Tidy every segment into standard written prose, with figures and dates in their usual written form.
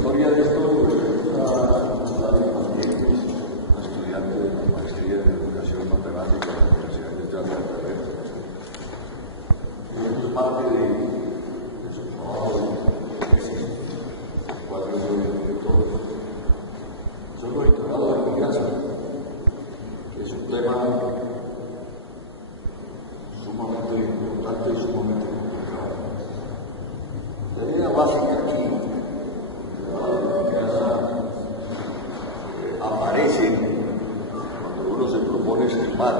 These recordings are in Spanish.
historia de esto la también una estudiante de la maestría en educación matemática de la Universidad de Monterrey. Esto es parte de su trabajo de tesis, el cual yo soy el director. Soy doctorado de confianza, que es un tema sumamente importante y sumamente complicado. La idea básica aquí aparece cuando uno se propone estimar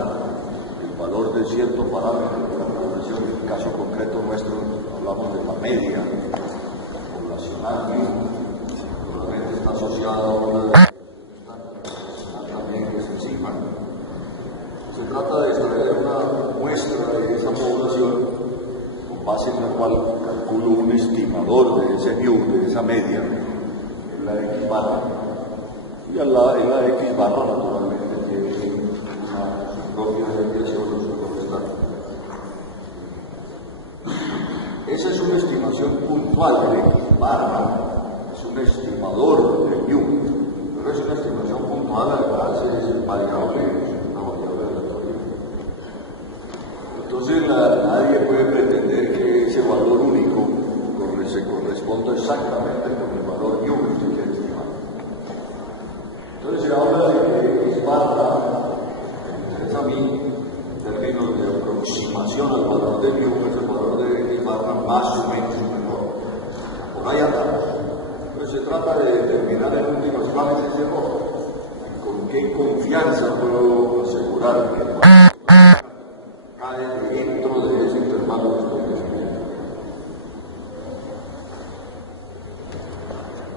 el valor de cierto parámetro de la población. En el caso concreto nuestro hablamos de la media poblacional, que normalmente está asociada a una también que es el CIFAR. Se trata de extraer una muestra de esa población con base en la cual calculo un estimador de ese mu, de esa media, en la X barra, y en la X barra naturalmente tiene su propia desviación o su propio estándar. Esa es una estimación puntual de X barra, es un estimador de mu, pero es una estimación puntual además es variable, es una variable aleatoria. Entonces nadie puede pretender que ese valor único se corresponda exactamente con el valor mu que usted quiere estimar. Entonces se habla de que X barra, me interesa a mí, en términos de aproximación al valor de mu, es el valor de X barra más o menos menor. Por ahí andamos. Entonces se trata de determinar en últimas cuál es ese error. ¿Con qué confianza puedo asegurar que cae dentro de ese intervalo que estoy definiendo?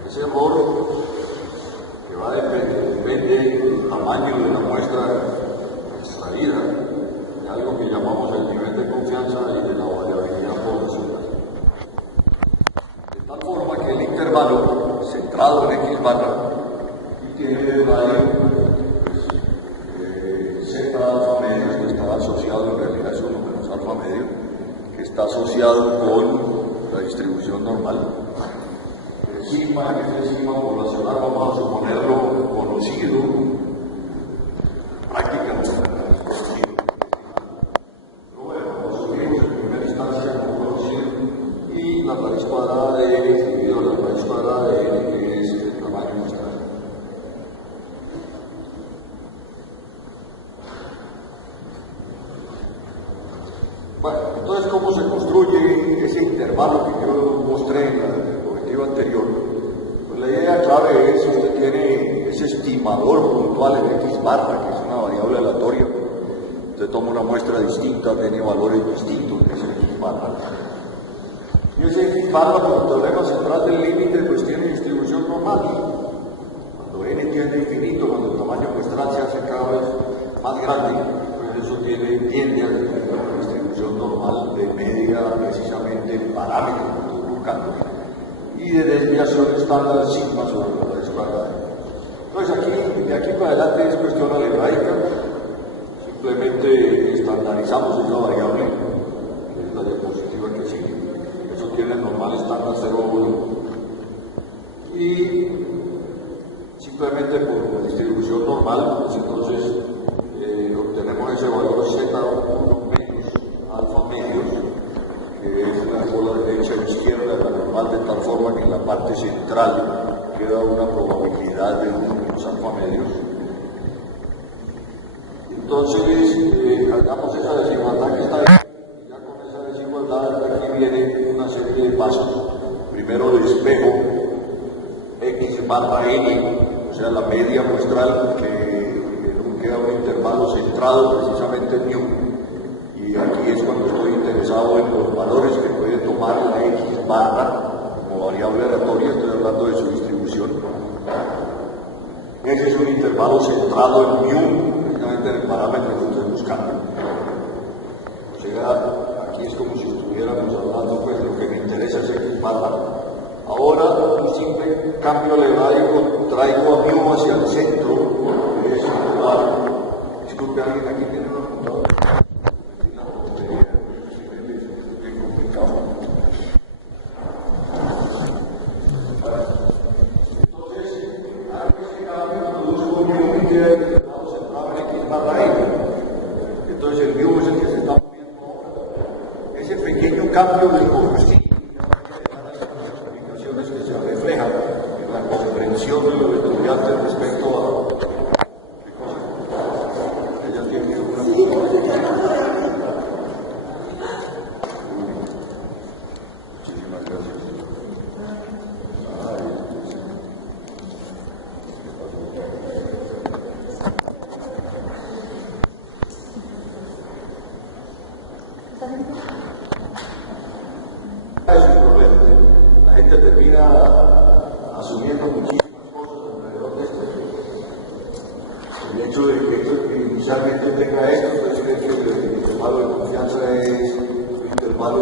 Ese error que va a depende del tamaño de la muestra extraída, de algo que llamamos el nivel de confianza y de la variabilidad poblacional. De tal forma que el intervalo centrado en X barra tiene de radio Z alfa medio, que está asociado, en realidad es 1 menos alfa medio, que está asociado con la distribución normal. El sigma, que es el sigma poblacional, vamos a suponerlo conocido, prácticamente conocido. Pero bueno, lo asumimos en primera instancia como conocido, y la raíz cuadrada de n dividido la raíz cuadrada de n, que es el tamaño muestral. Bueno, entonces, ¿cómo se construye ese intervalo que yo mostré en la diapositiva anterior? Pues la idea clave es, si usted tiene ese estimador puntual en X barra, que es una variable aleatoria, usted toma una muestra distinta, tiene valores distintos de ese X barra. Y ese X barra, por el teorema central del límite, pues tiene distribución normal. Cuando n tiende a infinito, cuando el tamaño muestral se hace cada vez más grande, pues eso tiende a tener una distribución normal de media, precisamente el parámetro que estoy buscando, y de desviación estándar sigma sobre la raíz cuadrada. Entonces aquí, de aquí para adelante es cuestión algebraica, simplemente estandarizamos esa variable, que es la diapositiva que sigue. Eso tiene normal estándar 0,1, y simplemente por distribución normal, pues entonces obtenemos ese valor Z1 menos alfa medios, que es la bola derecha o izquierda de la normal, de tal forma que en la parte central queda una probabilidad de 1 menos alfa medios. Entonces, cargamos esa desigualdad que está ahí, y ya con esa desigualdad aquí viene una serie de pasos. Primero despejo X barra N, o sea, la media muestral, que queda un intervalo centrado precisamente en mu, y aquí es cuando estoy interesado en los valores que puede tomar la X barra como variable aleatoria, estoy hablando de su distribución. Ese es un intervalo centrado en mu, precisamente en el parámetro que estoy buscando. O sea, aquí es como si estuviéramos hablando, pues lo que me interesa es X barra. Ahora, un simple cambio algebraico, traigo a mu hacia el centro, que es igual. Disculpe, alguien aquí tiene una computadora. Bien complicado. cambio del combustible, las comunicaciones que se reflejan en la comprensión de los estudiantes respecto a qué cosa. Ella tiene una muchísimas gracias. Es un problema. La gente termina asumiendo muchísimas cosas alrededor de esto. El hecho de que esto inicialmente tenga esto, el hecho de que el intervalo de confianza es un intervalo,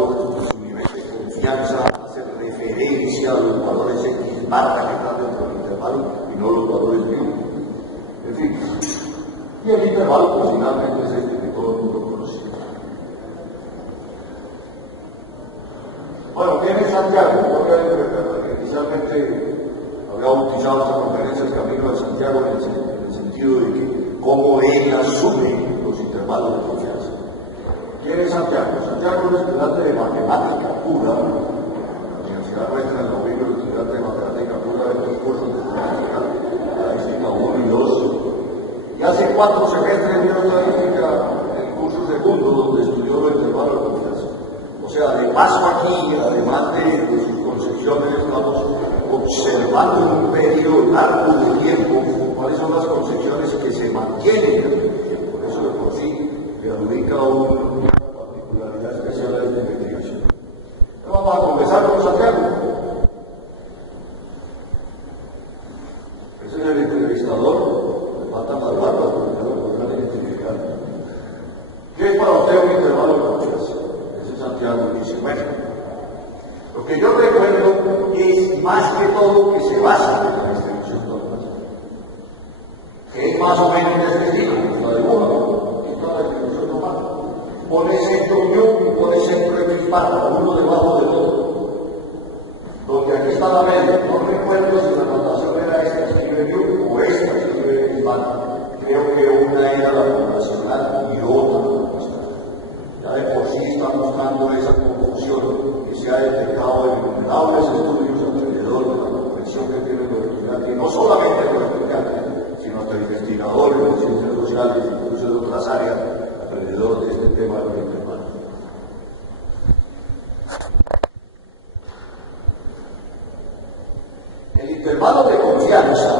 su nivel de confianza hace referencia a los valores X barra que están dentro del intervalo y no los valores Q. En fin. Y el intervalo, pues, finalmente es este que todo el mundo conoce. Bueno, viene Santiago, inicialmente había bautizado esta conferencia el Camino de Santiago en el sentido de que cómo él asume los intervalos de confianza. ¿Quién es Santiago? Santiago es un estudiante de matemática pura. La universidad nuestra en la UIC es estudiante de matemática pura de dos cursos de estadística 1 y 2. Y hace 4 semestres vio estadística en el curso segundo, donde estudió los intervalos de confianza. O sea, de paso aquí, además de sus concepciones, estamos observando en un periodo largo de tiempo cuáles son las concepciones que se mantienen en el tiempo. Por eso de por sí le adjudica una particularidad especial a esta investigación. Pero vamos a conversar con Santiago. Ese es el entrevistador, le faltan las barbas, porque no lo podrán identificar. ¿Qué es para usted un intervalo de confianza? Santiago dice, bueno, lo que yo recuerdo es más que todo que se basa en la distribución normal, que es más o menos de este estilo, la dibuja, que es la distribución normal. Pone centro U y pone centro X barra, uno debajo del otro. Donde aquí está la media, no recuerdo si la notación era esta que escribe U o esta que escribe X barra. Creo que una era la poblacional y otra la poblacional. Ya de por sí está mostrando esa confusión que se ha detectado en innumerables estudios alrededor de la comprensión que tienen los estudiantes, y no solamente los estudiantes, sino hasta investigadores de ciencias sociales, incluso de otras áreas alrededor de este tema de los intervalos. El intervalo de confianza,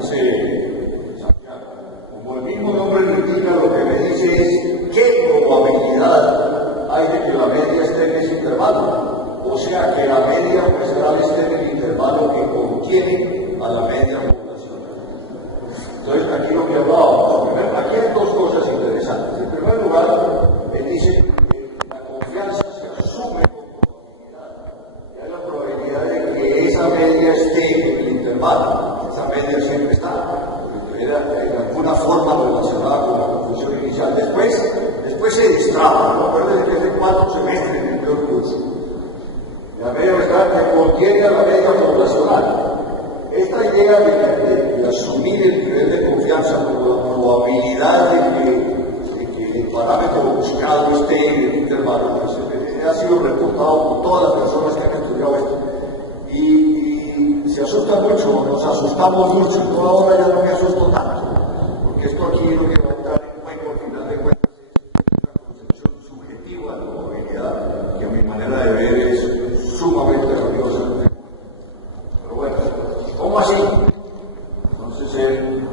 dice Santiago, como el mismo nombre lo indica, lo que me dice es qué probabilidad hay de que la media esté en ese intervalo. O sea, que la media muestral esté en el intervalo que contiene a la media poblacional. Entonces, aquí lo que hablábamos, aquí hay dos cosas interesantes. En primer lugar, él dice que la confianza se asume como probabilidad. Y hay la probabilidad de que esa media esté en el intervalo. Esa media siempre está, de alguna forma relacionada con la confusión inicial. Después se distraba, ¿no? Recuerden que es de 4 semestres en el primer curso. La media muestral que contiene a la media poblacional. Esta idea de asumir el nivel de confianza por la probabilidad de que el parámetro buscado esté en el intervalo, pues, ha sido reportado por todas las personas que han estudiado esto. Y se asusta mucho, nos asustamos mucho. Yo ahora ya no me asusto tanto, porque esto aquí lo que va a entrar en juego, al final de cuentas, es una concepción subjetiva de la probabilidad, que a mi manera de ver es sumamente valiosa. Pero bueno, ¿cómo así? Entonces él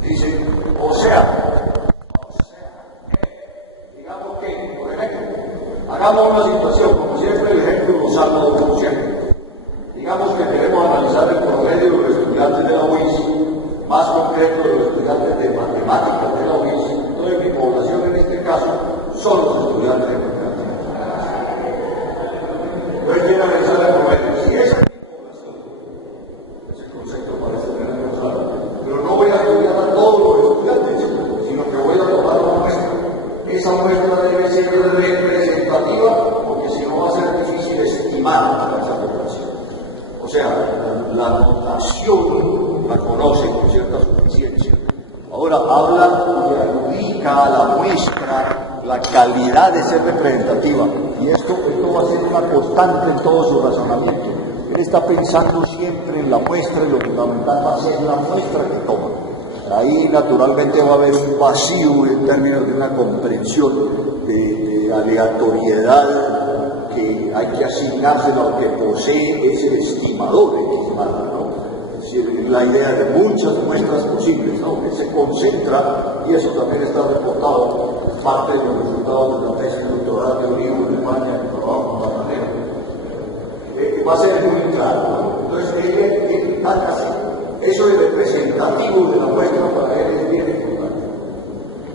dice, o sea, digamos que, por ejemplo, hagamos una situación, como siempre el ejemplo nos salva de un ciento. Digamos que queremos analizar el promedio de los estudiantes de la UIC, más concreto de los estudiantes de matemáticas de la UIC. Entonces mi población en este caso son los estudiantes de matemáticas. Entonces quiero analizar el promedio. Si esa es mi población, ese concepto parece tener claro, pero no voy a estudiar a todos los estudiantes, sino que voy a tomar una muestra. Esa muestra debe ser representativa, porque si no va a ser difícil estimar esa población. O sea, la notación la conoce con cierta suficiencia. Ahora habla y aplica a la muestra la calidad de ser representativa. Y esto va a ser una constante en todo su razonamiento. Él está pensando siempre en la muestra y lo fundamental va a ser la muestra que toma. Ahí naturalmente va a haber un vacío en términos de una comprensión de aleatoriedad que hay que asignarse a lo que posee ese estimador X barra, ¿no? Es decir, la idea de muchas muestras posibles, ¿no? Que se concentra, y eso también está reportado, parte de los resultados de la tesis doctoral de un libro en España, el trabajo con la manera. Va a ser muy claro, ¿no? Entonces, él así. Eso es representativo de la muestra para él es bien importante.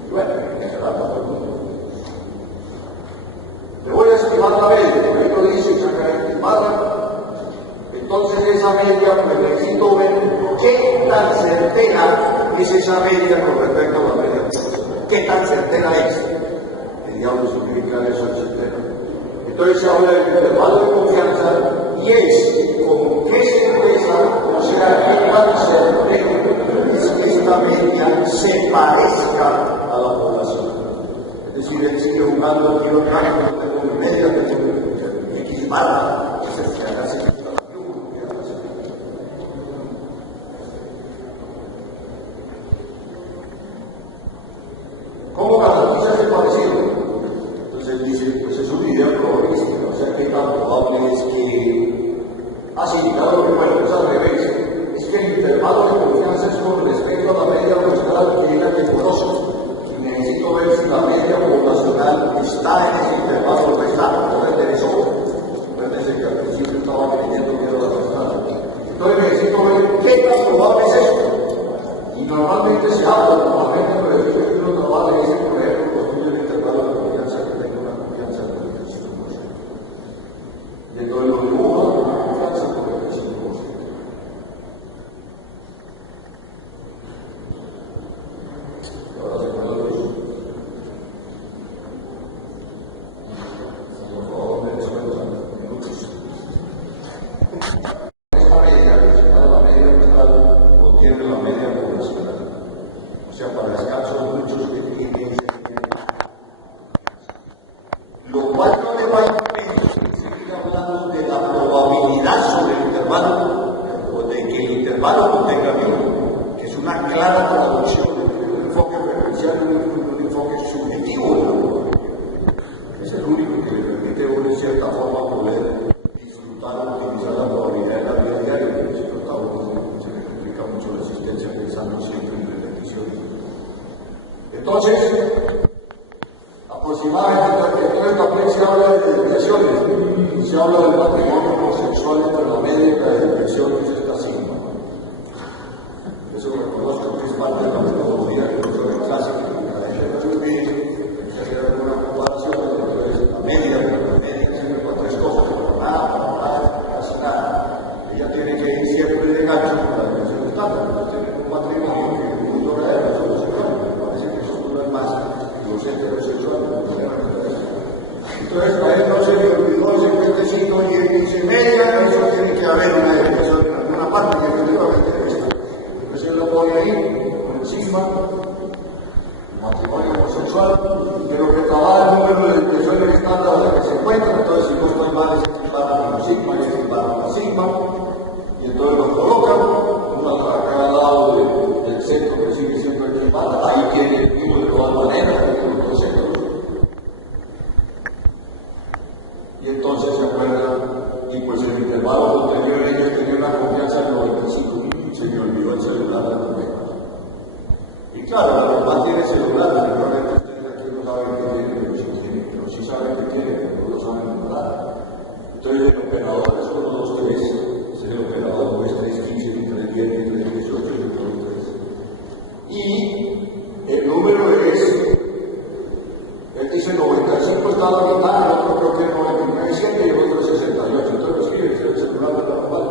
Bueno, ya se va a le voy a estimar la media, porque ahí lo dice, saca estimada. Entonces esa media, pues necesito ver qué tan certera es esa media con respecto a la media. ¿Qué tan certera es? El diablo significa eso, etcétera. Entonces se habla del intervalo de confianza y es con qué certeza, o sea, qué tan certero es que esta media se parezca a la población. Es decir, él sigue jugando aquí los rangos, tengo media, tengo X barra, que se hace. ¿Cómo garantiza ese parecido? Entonces él dice, pues es una idea probabilística, o sea, que tan probable es que, claro que bueno, es al revés, es que el intervalo de confianza es con respecto a la media muestral que ella que conozco, y necesito ver si la media poblacional está en ese intervalo o no está, entonces de eso, acuérdense que al principio estaba creyendo que era la muestral. Entonces necesito ver qué tan probable es esto, y normalmente se habla, normalmente lo decimos que uno trabaja y dice, por ejemplo, construye el intervalo de confianza que tenga una confianza del 25%. Y entonces lo dibuja con una confianza por el 25%. Y ahora se puede lo mismo. Por favor, me descuento minutos. Esta media, que se llama la media muestral, contiene la media poblacional. O sea, para descanso muchos que tienen lo cual no le va a impedir seguir hablando de la probabilidad sobre el intervalo, o de que el intervalo contenga miedo, que es una clara traducción de un enfoque referencial y un enfoque subjetivo de la probabilidad. Es el único que le permite a uno, en cierta forma, poder disfrutar, utilizar la probabilidad de la vida diaria, porque si no, a uno se le complica mucho la existencia pensando siempre en repeticiones. Entonces, aproximadamente, entonces también se habla de desviaciones, se habla del matrimonio homosexual entre la media y la desviación que es esta sigma. Eso lo reconozco que es parte de la metodología que nosotros en clase, la gente no se pide, se hace alguna comparación, entonces la media sirve para tres cosas, pero nada, casi nada. Ella tiene que ir siempre de gancho para la desviación estándar, entonces tiene un matrimonio que es muy duradero, solo se puede, me parece que eso no es más los heterosexuales. Entonces a él no se le olvidó ese cuentecito y él dice, media, eso tiene que haber una desviación en alguna parte, que efectivamente es esta. Entonces él lo pone ahí, por encima, matrimonio homosexual, pero que trabaja el número de desviaciones estándar a la que se encuentra, entonces si no estoy mal, es equiparable a sigma, y es equiparable a sigma, y entonces lo colocan, una a cada lado del centro que sigue siempre equiparable, ahí tiene el mismo de todas maneras, de los dos centros. Y entonces se acuerdan, y pues el intervalo anterior ellos tenían una confianza del 95, se me olvidó el celular de la mujer. Y claro, la mamá tiene celular, realmente ustedes aquí no saben qué tiene, pero sí saben qué tiene, pero no lo saben nada. Entonces el operador es con los 3, es el operador, es 315, 310, 318 y 313. Y el número es, él dice 95 está a la mitad, el otro creo que es 99,7 y el otro es 68. Entonces lo escribe, es el celular de la normal.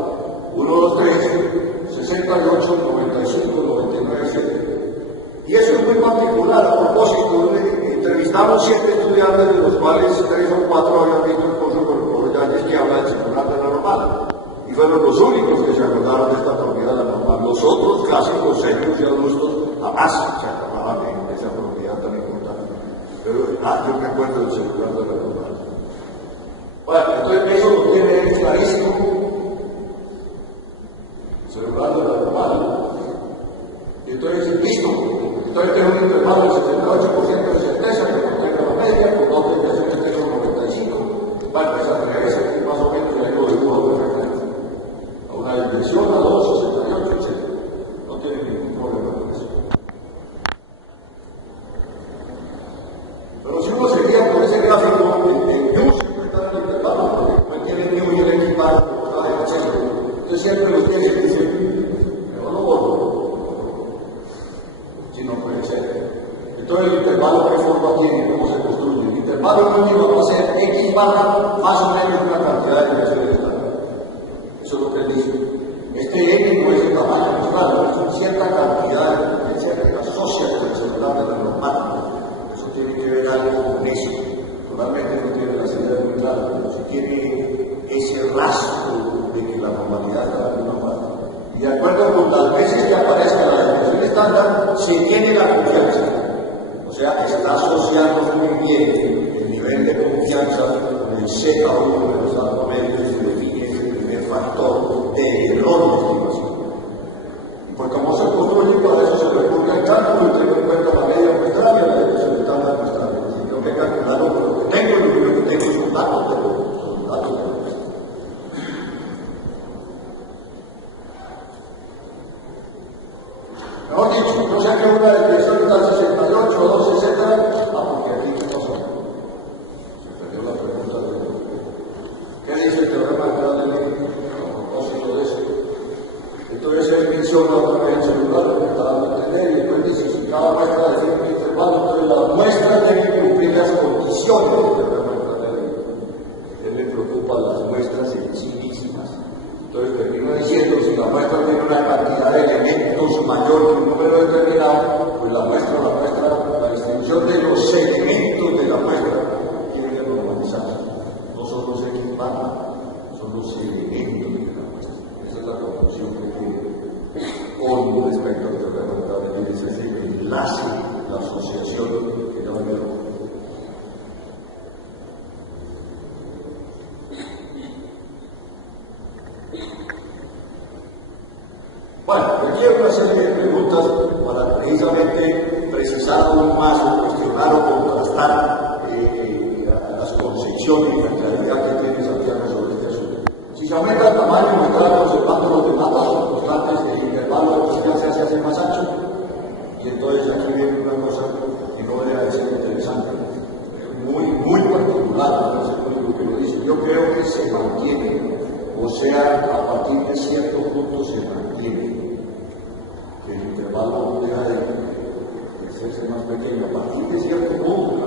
1, 2, 3, 68, 95, 99,7. Y eso es muy particular. A propósito, entrevistamos 7 estudiantes, de los cuales 3 o 4 habían visto el curso por detalles que habla del celular de la normal. Y fueron los únicos que se acordaron de esta propiedad de la normal. Los otros clásicos, serios y adultos, jamás se acordaban de esa propiedad tan importante. Yo me acuerdo del celular de la mamá. Bueno, entonces eso lo tiene clarísimo. El celular de la mamá. Y entonces, listo. Entonces tengo un intervalo del 78% de certeza que contenga la media, por no tener certeza del 95%. Bueno, esa regresa, más o menos, ya yo digo perfectamente. A una dimensión, a 2, 68, etc. No tiene ningún problema con eso. Pero si uno seguía por ese gráfico, el New siempre está en el intervalo, porque no tiene New y el X bar, etc. Entonces siempre los que se dicen, mejor no borro. Si no puede ser. Entonces el intervalo que forma tiene, cómo se construye. El intervalo último va a ser X barra más o menos una cantidad de variaciones estándar. Eso es lo que él dice. Este X no es el tamaño natural, es una cierta cantidad de diferencia que la asocia con el celular de la normal. Eso tiene que ver algo con eso. Normalmente no tiene la salida muy clara, pero sí tiene ese rastro de que la normalidad está en una parte. Y de acuerdo con las veces que aparezca la definición estándar, se tiene la confianza. O sea, está asociando muy bien el nivel de confianza con el CK1 de los argumentos y define ese primer factor de error de estimación. Y pues como se construye, para eso se recurre al cálculo y tengo en cuenta la media muestral y la definición estándar muestral. Si tengo que calcularlo con lo que tengo, y lo único que tengo es un dato, pero son datos de la muestra. Mejor dicho, no sé que una desviación está 68 o 2, etc. Porque aquí qué pasó. Se perdió la pregunta de ¿qué dice el teorema de Bradley a propósito de eso? Entonces él menciona otra vez el celular que está dando a entender y después dice si cada muestra de cierto intervalo, entonces las muestras deben cumplir las condiciones del teorema de Bradley. A él le preocupan las muestras en sí mismas. Entonces termina diciendo, si la muestra tiene una cantidad de elementos mayor que un número determinado, pues la distribución de los segmentos de la muestra tiene que normalizarse. No son los X bar, son los elementos de la muestra. Esa es la conclusión que tiene con respecto al teorema de Bradley. Es ese enlace, la asociación que ya me Bueno, aquí hay una serie de preguntas para precisamente precisar aún más o cuestionar o contrastar las concepciones y la claridad que tiene Santiago sobre este asunto. Si se aumenta el tamaño muestral conservando los demás datos constantes, el intervalo de confianza se hace más ancho, y entonces aquí viene una cosa que no deja de ser interesante, muy particular, no es lo que lo dice. Yo creo que se mantiene, o sea, a partir de cierto punto se mantiene. Que el intervalo deja de hacerse más pequeño. A partir de cierto punto, la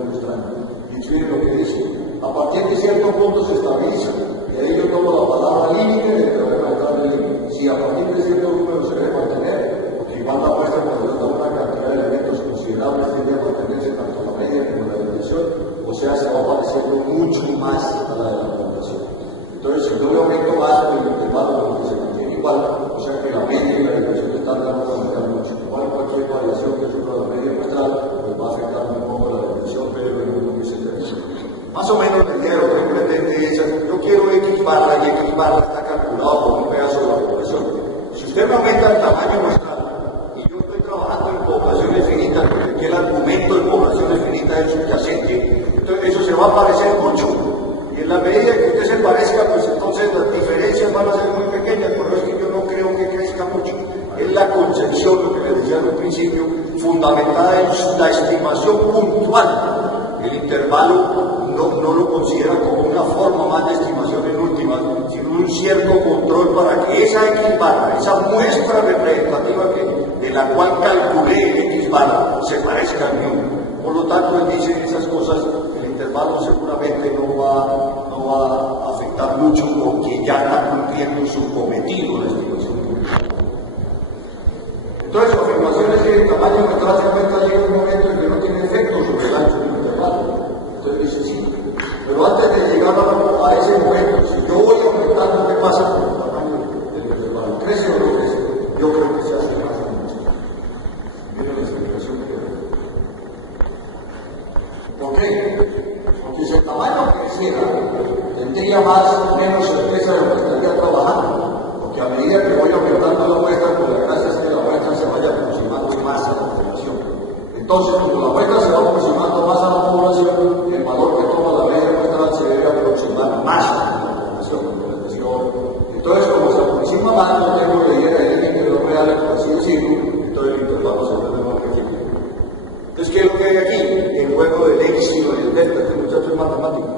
muy extraña. Dicho bien lo que dice, a partir de cierto punto se estabiliza. Y ahí yo tomo la palabra límite del teorema de Bradley. Si a partir de cierto número se debe mantener, porque igual la muestra cuando nos da una cantidad de elementos considerables tiende a mantenerse tanto la media como la desviación, o sea, se va pareciendo mucho más a la de la población. Entonces, si no le aumento más, el intervalo como que se mantiene igual, o sea que la media y la desviación estándar no van a aumentar mucho. Igual cualquier variación que sufra la media muestral, pues va a afectar un poco la desviación, pero en el mundo que se termina. Más o menos la idea de lo que pretende es, yo quiero X barra y X barra está calculado por un pedazo de la población. Si usted me aumenta el tamaño muestral y yo estoy trabajando en poblaciones finitas, porque el argumento de poblaciones finitas es subyacente, entonces eso se va a parecer mucho. Y en la medida que usted se parezca, pues entonces las diferencias van a ser muy pequeñas, por eso es que yo no creo que crezca mucho. Es la concepción, lo que les decía al principio, fundamentada en la estimación puntual. El intervalo no lo considera como una forma más de estimación en última, sino un cierto control para que esa X barra, esa muestra representativa de la cual calculé X barra, se parezca al mío. Por lo tanto, él dice esas cosas, el intervalo seguramente no va a afectar mucho porque ya está cumpliendo su cometido la estimación. Entonces, su afirmación es que el tamaño muestral se aumenta llega un momento en que no tiene efecto sobre el ancho del intervalo. Entonces dice sí, pero antes de llegar a ese momento, si yo voy aumentando, ¿qué pasa con el tamaño del intervalo? ¿Crece o no crece? Yo creo que se hace más o menos. Miren la explicación que da. tendría menos certeza de lo que estaría trabajando, porque a medida que voy aumentando la muestra, pues la gracia es que la muestra se vaya aproximando más a la población. Entonces, como la muestra se va aproximando más a la población, el valor que toma la media muestral se debe aproximar más a la población. Entonces, como se aproxima más, no tengo que llegar al límite de lo real, por así decirlo, entonces el intervalo se vuelve más pequeño. Entonces, ¿qué es lo que hay aquí? El juego del éxito y el delta. Este muchacho es matemático.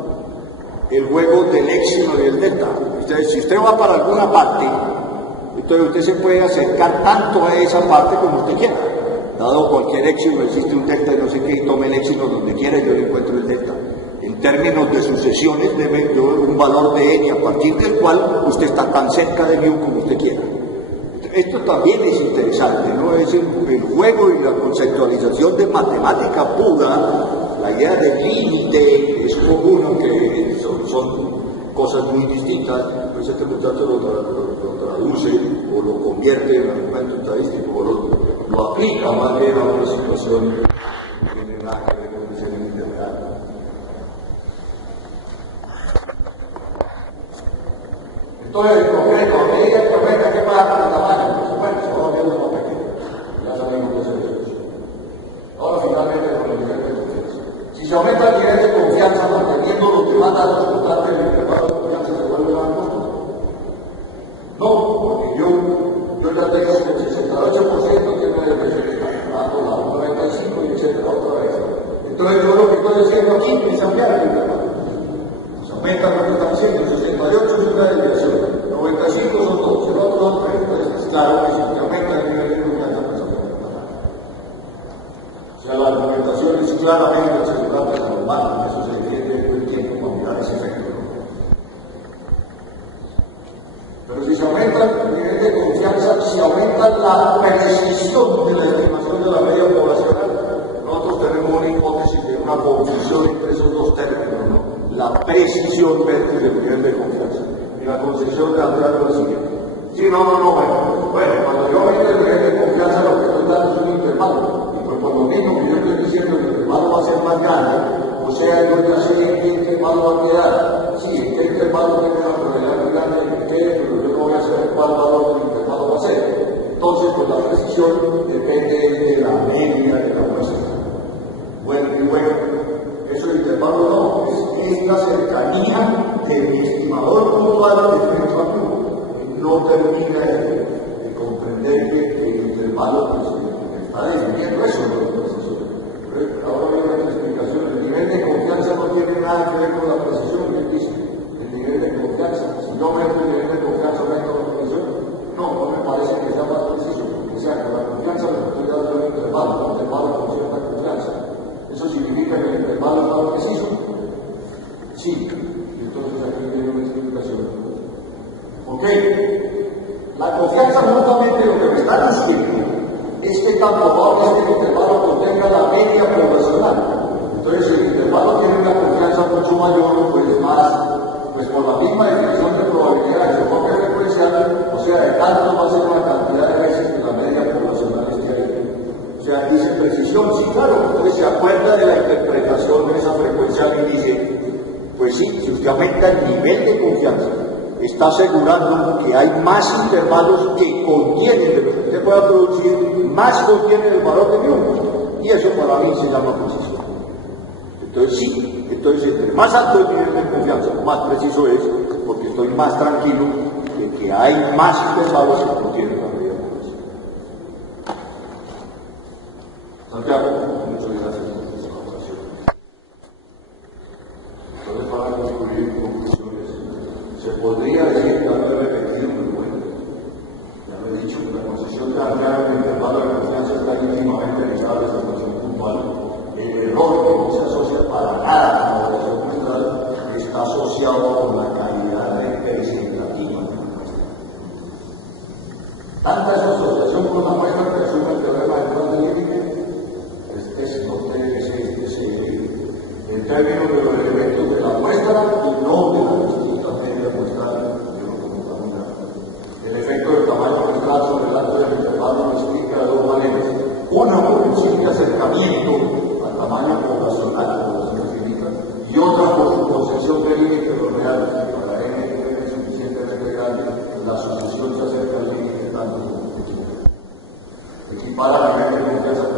El juego del éxito y el delta. Entonces, si usted va para alguna parte, entonces usted se puede acercar tanto a esa parte como usted quiera. Dado cualquier éxito, existe un delta y no sé qué, y tome el éxito donde quiera y yo le encuentro el delta. En términos de sucesiones, debe un valor de n a partir del cual usted está tan cerca de mu como usted quiera. Esto también es interesante, ¿no? Es el juego y la conceptualización de matemática pura, la idea del límite es común, aunque son cosas muy distintas. Pues este muchacho lo traduce o lo convierte en argumento estadístico o lo aplica más bien a una situación que no tiene nada que ver con ese límite real. Entonces, en concreto, a medida que aumenta, ¿qué pasa con el tamaño? Por supuesto, se va volviendo más pequeño. Ya sabemos que es eso. Ahora, finalmente, con el nivel de confianza. Si se aumenta el nivel de confianza, manteniendo los demás datos constantes, el intervalo de confianza se vuelve más corto. No, porque yo ya tengo el 68% tiene de referencia, la 95 y etcétera, otra vez. Entonces, yo lo que estoy haciendo aquí es ampliar el intervalo. Se aumenta lo que están haciendo, 68 es una desviación, 95 son 2, el otro son 3. Entonces, claro que si se aumenta el nivel de confianza, pues aumenta el tamaño. O sea, la argumentación es claramente asegurable, es normal, eso se entiende todo el tiempo para mirar ese efecto. Pero si se aumenta el nivel de confianza, si aumenta la precisión de la estimación de la media poblacional, nosotros tenemos una hipótesis de una confusión entre esos dos términos, ¿no? La precisión versus el nivel de confianza. Y la concepción de Andrés es lo siguiente. Sí, bueno, cuando yo aumento el nivel de confianza, lo que estoy dando es un intervalo. Y pues por lo mismo que yo estoy diciendo, el intervalo va a ser más grande, o sea, yo ya sé en qué intervalo va a quedar. Sí, en qué intervalo tiene una probabilidad muy grande de que quede, pero yo no voy a saber cuál valor del intervalo va a ser. Entonces, pues la precisión depende de la media de la muestra. Bueno, eso el intervalo no, es la cercanía de mi estimador puntual de efecto activo. No termina de comprender que el intervalo pues, está definiendo eso, ¿no? Ahora viene otra explicación. El nivel de confianza no tiene nada que ver con la precisión, ¿qué dice? El nivel de confianza. Si yo meto el nivel de confianza, meto la precisión. No me parece que sea más preciso, porque sea con la confianza le estoy dando un intervalo con cierta confianza. ¿Eso significa que el intervalo es más preciso? Sí. Entonces aquí viene una explicación. Ok. La confianza justamente lo que me está diciendo es que tan probable es que el intervalo contenga la media poblacional. Entonces, si el intervalo tiene una confianza mucho mayor, pues por la misma definición de probabilidad de su propia frecuencial, o sea, de tanto va a ser una cantidad de veces que la media poblacional esté ahí. O sea, dice precisión, sí, claro, entonces se acuerda de la interpretación de esa frecuencial y dice, pues sí, si usted aumenta el nivel de confianza, está asegurando que hay más intervalos que contienen de lo que usted pueda producir, más contienen el valor de mu. Y eso para mí se llama precisión. Entonces sí, entre más alto el nivel de confianza, más preciso es, porque estoy más tranquilo de que hay más intervalos que contienen la media población. Santiago, muchas gracias por esta conversación. Entonces, para concluir conclusiones, se podría decir que no he repetido, pero bueno, ya lo he dicho, la concesión de ampliar el intervalo de confianza está íntimamente ligada a la situación puntual. El error que no se asocia para nada a la evaluación muestral está asociado con la calidad representativa de la muestra. Tanta esa asociación con la muestra que asume el teorema del plan de límite no tiene que seguir en términos de los elementos de la muestra y no de la distintas medias muestrales que uno contamina. El efecto del tamaño muestral sobre el alto del intervalo lo explica de dos maneras. Una por el simple acercamiento al tamaño poblacional, población finita, y otra por su concepción de límite de los reales. la sucesión se acerca al límite tanto equipara la mente de confianza